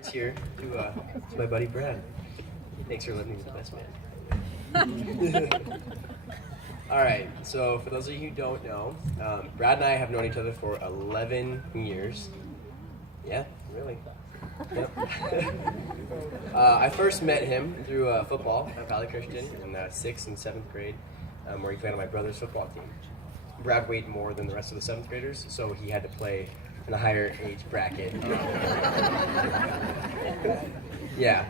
It's here to my buddy Brad. Thanks for letting me be the best man. All right, so for those of you who don't know, Brad and I have known each other for 11 years. Yeah, really. Yep. I first met him through football at Valley Christian in 6th and 7th grade, where he played on my brother's football team. Brad weighed more than the rest of the 7th graders, so he had to play in a higher age bracket. Yeah.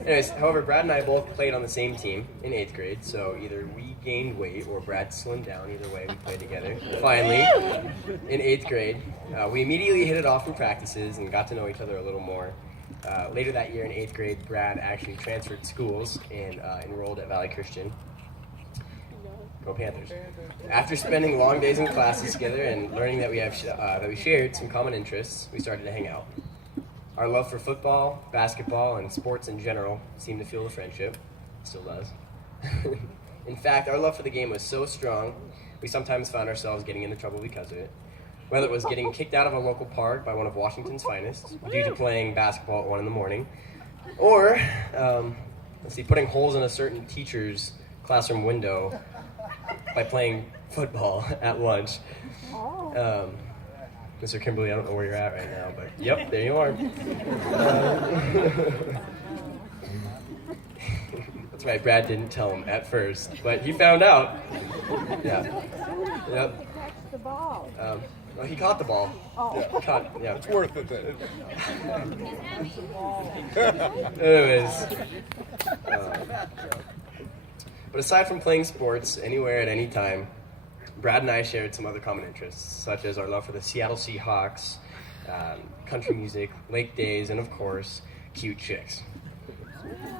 Anyways, however, Brad and I both played on the same team in 8th grade, so either we gained weight or Brad slimmed down. Either way, we played together. Finally, in 8th grade, we immediately hit it off in practices and got to know each other a little more. Later that year in 8th grade, Brad actually transferred schools and enrolled at Valley Christian. Go Panthers. After spending long days in classes together and learning that we shared some common interests, we started to hang out. Our love for football, basketball, and sports in general seemed to fuel the friendship. Still does. In fact, our love for the game was so strong, we sometimes found ourselves getting into trouble because of it. Whether it was getting kicked out of a local park by one of Washington's finest due to playing basketball at 1 a.m, or putting holes in a certain teacher's classroom window by playing football at lunch. Mr. Kimberly, I don't know where you're at right now, but yep, there you are. That's right, Brad didn't tell him at first, but he found out. Yeah. Yep. The ball. Well, he caught the ball. Oh. Yeah. It's worth it then. Anyways. But aside from playing sports anywhere at any time, Brad and I shared some other common interests, such as our love for the Seattle Seahawks, country music, lake days, and of course, cute chicks.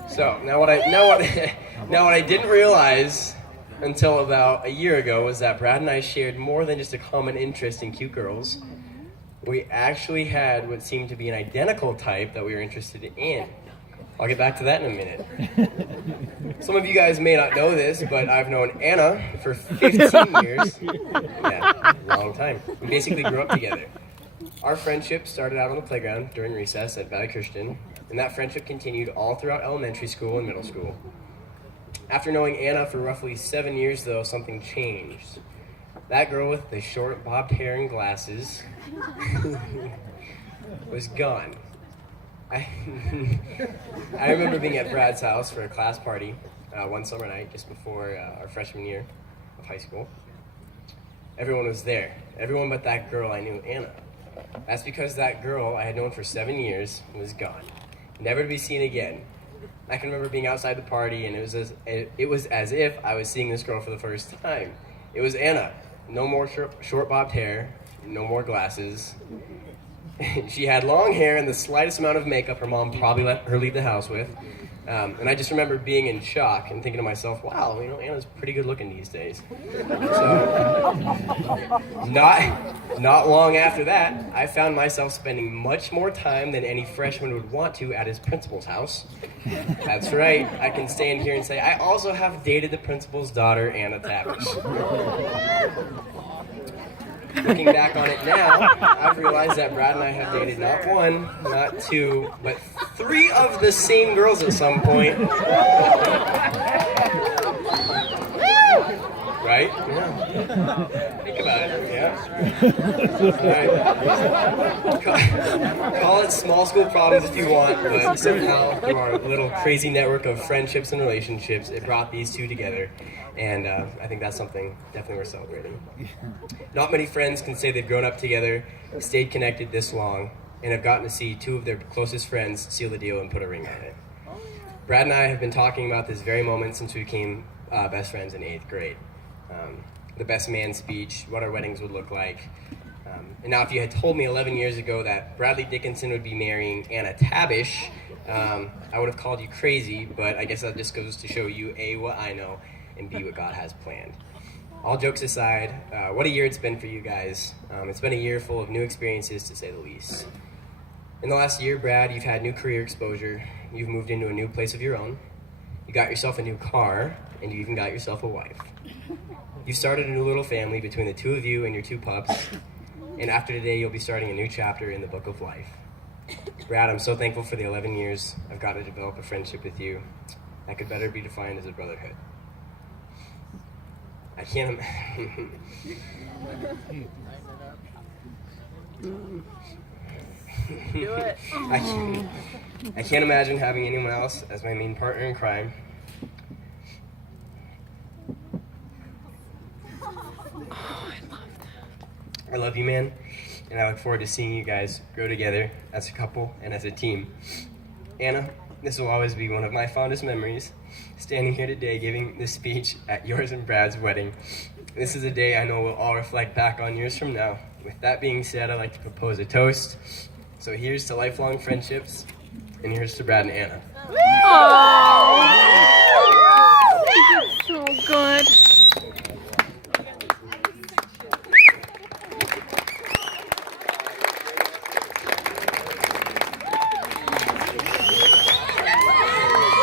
So now what I didn't realize until about a year ago was that Brad and I shared more than just a common interest in cute girls. We actually had what seemed to be an identical type that we were interested in. I'll get back to that in a minute. Some of you guys may not know this, but I've known Anna for 15 years. Yeah, long time. We basically grew up together. Our friendship started out on the playground during recess at Valley Christian, and that friendship continued all throughout elementary school and middle school. After knowing Anna for roughly 7 years, though, something changed. That girl with the short bobbed hair and glasses was gone. I remember being at Brad's house for a class party one summer night just before our freshman year of high school. Everyone was there. Everyone but that girl I knew, Anna. That's because that girl I had known for 7 years was gone, never to be seen again. I can remember being outside the party, and it was as if I was seeing this girl for the first time. It was Anna. No more short bobbed hair, no more glasses. She had long hair and the slightest amount of makeup her mom probably let her leave the house with. And I just remember being in shock and thinking to myself, wow, Anna's pretty good looking these days. So, not long after that, I found myself spending much more time than any freshman would want to at his principal's house. That's right, I can stand here and say, I also have dated the principal's daughter, Anna Tavish. Looking back on it now, I've realized that Brad and I have dated not 1, not 2, but 3 of the same girls at some point. Right? Yeah. Think about it, yeah. All right. Call it small school problems if you want, but somehow through our little crazy network of friendships and relationships, it brought these two together. And I think that's something definitely worth celebrating. Not many friends can say they've grown up together, stayed connected this long, and have gotten to see 2 of their closest friends seal the deal and put a ring on it. Brad and I have been talking about this very moment since we became best friends in 8th grade. The best man speech, what our weddings would look like. And now if you had told me 11 years ago that Bradley Dickinson would be marrying Anna Tabish, I would have called you crazy, but I guess that just goes to show you A, what I know, and be what God has planned. All jokes aside, what a year it's been for you guys. It's been a year full of new experiences, to say the least. In the last year, Brad, you've had new career exposure. You've moved into a new place of your own. You got yourself a new car, and you even got yourself a wife. You've started a new little family between the 2 of you and your 2 pups, and after today, you'll be starting a new chapter in the book of life. Brad, I'm so thankful for the 11 years I've got to develop a friendship with you that could better be defined as a brotherhood. I can't Do it. I can't imagine having anyone else as my main partner in crime. I love you, man, and I look forward to seeing you guys grow together as a couple and as a team. Anna, this will always be one of my fondest memories, standing here today giving this speech at yours and Brad's wedding. This is a day I know we'll all reflect back on years from now. With that being said, I'd like to propose a toast. So here's to lifelong friendships, and here's to Brad and Anna. Oh, so good.